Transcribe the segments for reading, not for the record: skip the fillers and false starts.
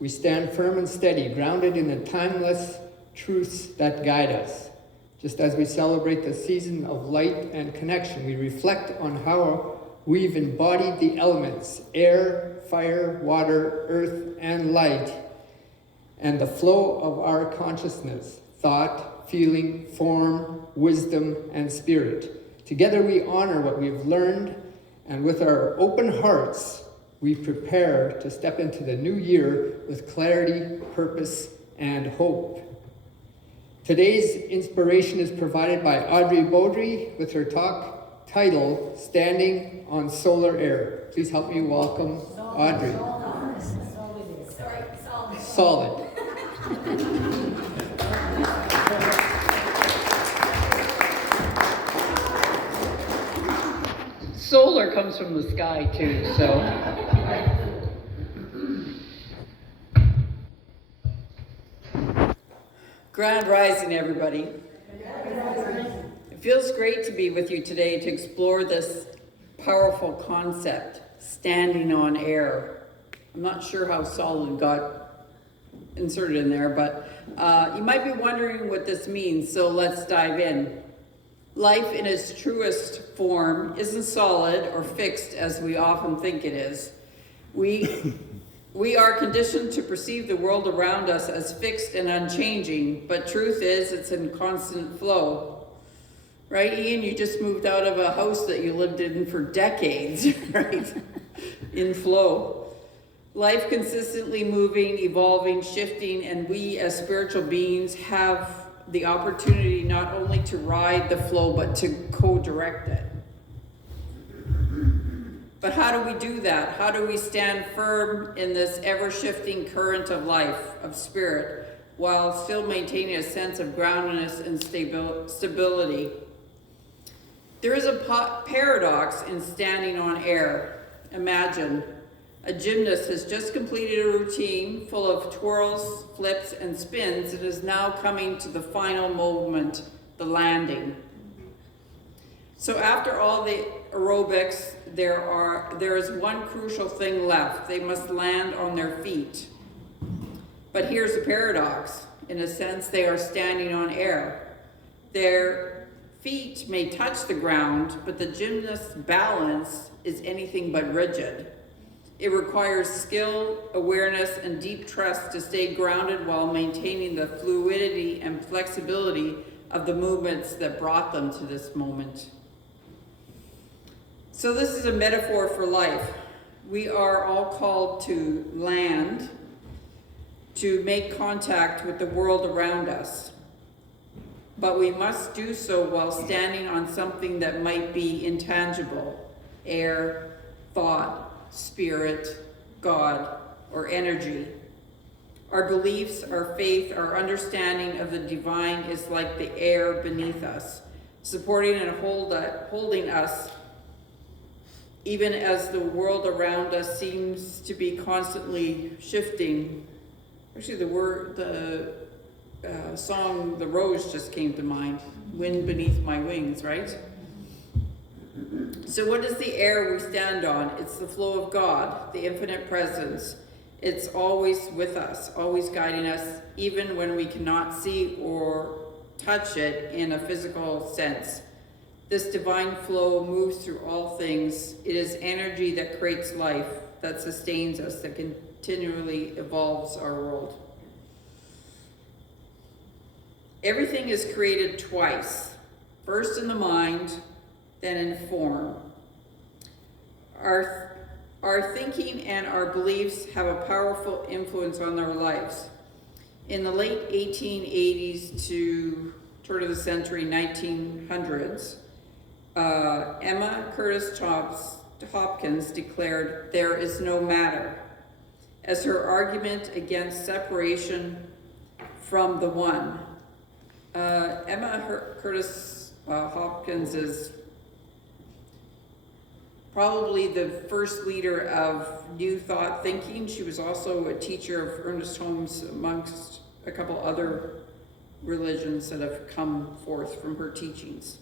We stand firm and steady, grounded in the timeless truths that guide us. Just as we celebrate the season of light and connection, we reflect on how we've embodied the elements, air, fire, water, earth, and light, and the flow of our consciousness, thought, feeling, form, wisdom, and spirit. Together we honor what we've learned, and with our open hearts, we prepare to step into the new year with clarity, purpose, and hope. Today's inspiration is provided by Audrey Beaudry with her talk titled Standing on Solar Air. Please help me welcome Audrey. Solid. Solar comes from the sky too, so. Grand rising, everybody. It feels great to be with you today to explore this powerful concept, standing on air. I'm not sure how solid got inserted in there, but you might be wondering what this means, so let's dive in. Life in its truest form isn't solid or fixed as we often think it is. We are conditioned to perceive the world around us as fixed and unchanging, but truth is it's in constant flow. Right, Ian? You just moved out of a house that you lived in for decades, right? In flow. Life consistently moving, evolving, shifting, and we as spiritual beings have the opportunity not only to ride the flow, but to co-direct it. But how do we do that? How do we stand firm in this ever-shifting current of life, of spirit, while still maintaining a sense of groundedness and stability? There is a paradox in standing on air. Imagine a gymnast has just completed a routine full of twirls, flips, and spins and is now coming to the final moment, the landing. So after all the aerobics, there is one crucial thing left. They must land on their feet. But here's the paradox. In a sense, they are standing on air. Their feet may touch the ground, but the gymnast's balance is anything but rigid. It requires skill, awareness, and deep trust to stay grounded while maintaining the fluidity and flexibility of the movements that brought them to this moment. So this is a metaphor for life. We are all called to land, to make contact with the world around us. But we must do so while standing on something that might be intangible: air, thought, spirit, God, or energy. Our beliefs, our faith, our understanding of the divine is like the air beneath us, supporting and holding us even as the world around us seems to be constantly shifting. Actually, the song "The Rose" just came to mind. Wind beneath my wings, right? So what is the air we stand on? It's the flow of God, the infinite presence. It's always with us, always guiding us, even when we cannot see or touch it in a physical sense. This divine flow moves through all things. It is energy that creates life, that sustains us, that continually evolves our world. Everything is created twice, first in the mind, then in form. Our thinking and our beliefs have a powerful influence on our lives. In the late 1880s to turn of the century 1900s, Emma Curtis Hopkins declared, "There is no matter," as her argument against separation from the one. Emma Curtis Hopkins is probably the first leader of New Thought thinking. She was also a teacher of Ernest Holmes amongst a couple other religions that have come forth from her teachings.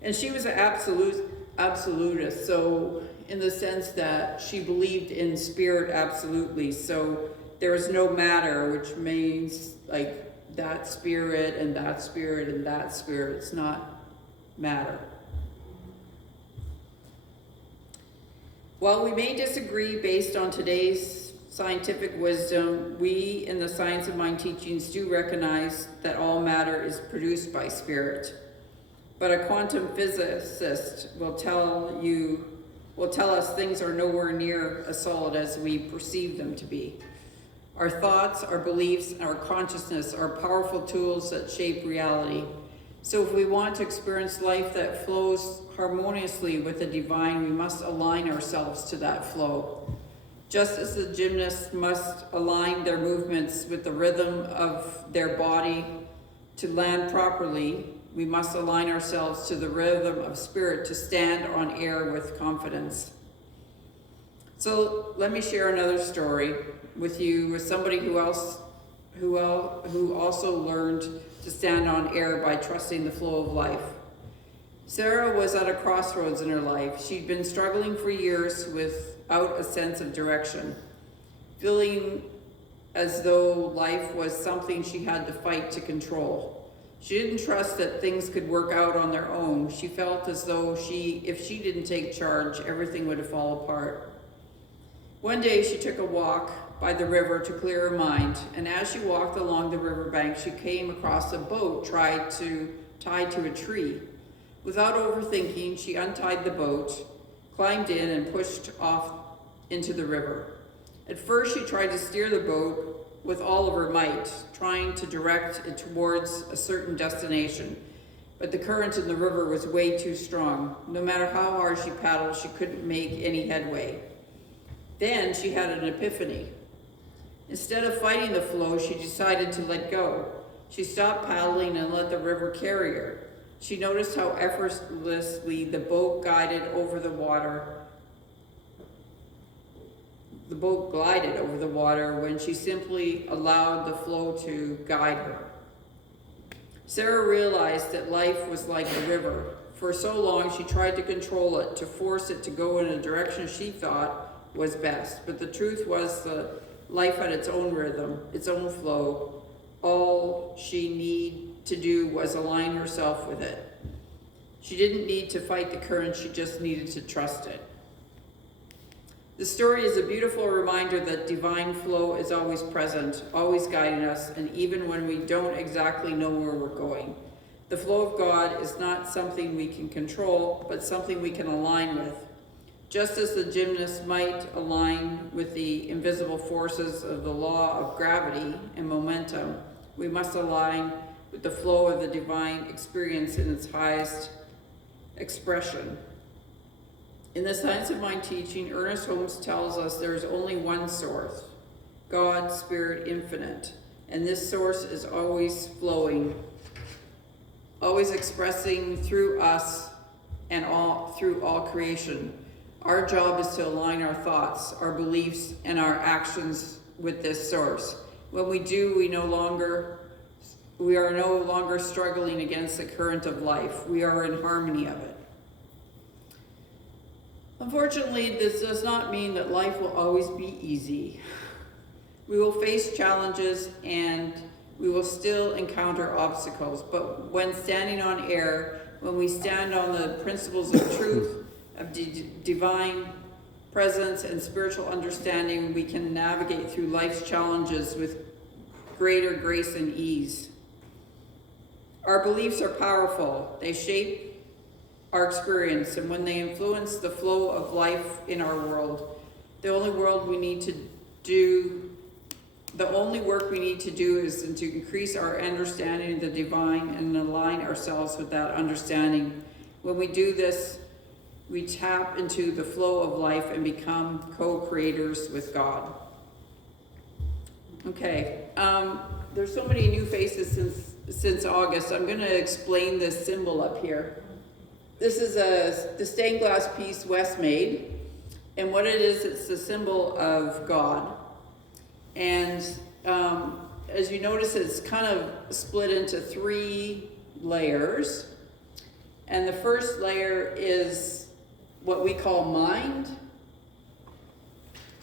And she was an absolutist, so in the sense that she believed in spirit absolutely. So there was no matter, which means like that spirit and that spirit and that spirit. It's not matter. While we may disagree based on today's scientific wisdom, we in the Science of Mind teachings do recognize that all matter is produced by spirit. But a quantum physicist will tell us things are nowhere near as solid as we perceive them to be. Our thoughts, our beliefs, and our consciousness are powerful tools that shape reality. So if we want to experience life that flows harmoniously with the divine, we must align ourselves to that flow. Just as the gymnasts must align their movements with the rhythm of their body to land properly, we must align ourselves to the rhythm of spirit to stand on air with confidence. So let me share another story with you with somebody who also learned to stand on air by trusting the flow of life. Sarah was at a crossroads in her life. She'd been struggling for years without a sense of direction, feeling as though life was something she had to fight to control. She didn't trust that things could work out on their own. She felt as though if she didn't take charge, everything would fall apart. One day she took a walk by the river to clear her mind, and as she walked along the riverbank, she came across a boat tied to a tree. Without overthinking, she untied the boat, climbed in, and pushed off into the river. At first, she tried to steer the boat with all of her might, trying to direct it towards a certain destination. But the current in the river was way too strong. No matter how hard she paddled, she couldn't make any headway. Then she had an epiphany. Instead of fighting the flow, she decided to let go. She stopped paddling and let the river carry her. She noticed how effortlessly the boat glided over the water when she simply allowed the flow to guide her. Sarah realized that life was like a river. For so long, she tried to control it, to force it to go in a direction she thought was best. But the truth was that life had its own rhythm, its own flow. All she needed to do was align herself with it. She didn't need to fight the current, she just needed to trust it. The story is a beautiful reminder that divine flow is always present, always guiding us, and even when we don't exactly know where we're going. The flow of God is not something we can control, but something we can align with. Just as the gymnast might align with the invisible forces of the law of gravity and momentum, we must align with the flow of the divine experience in its highest expression. In the Science of Mind teaching, Ernest Holmes tells us there is only one source, God, Spirit, Infinite, and this source is always flowing, always expressing through us and through all creation. Our job is to align our thoughts, our beliefs, and our actions with this source. When we do, we are no longer struggling against the current of life. We are in harmony of it. Unfortunately, this does not mean that life will always be easy. We will face challenges and we will still encounter obstacles, but when standing on air, when we stand on the principles of truth, of divine presence and spiritual understanding, we can navigate through life's challenges with greater grace and ease. Our beliefs are powerful. They shape our experience, and when they influence the flow of life in our world, the only work we need to do is to increase our understanding of the divine and align ourselves with that understanding. When we do this, we tap into the flow of life and become co-creators with God. Okay, there's so many new faces since August. I'm going to explain this symbol up here. This is the stained glass piece Wes made, and what it is, it's the symbol of God. And as you notice, it's kind of split into 3 layers. And the first layer is what we call mind.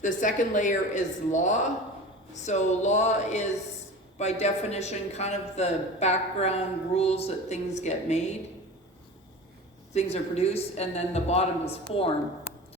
The second layer is law. So law is, by definition, kind of the background rules that things get made, things are produced, and then the bottom is form.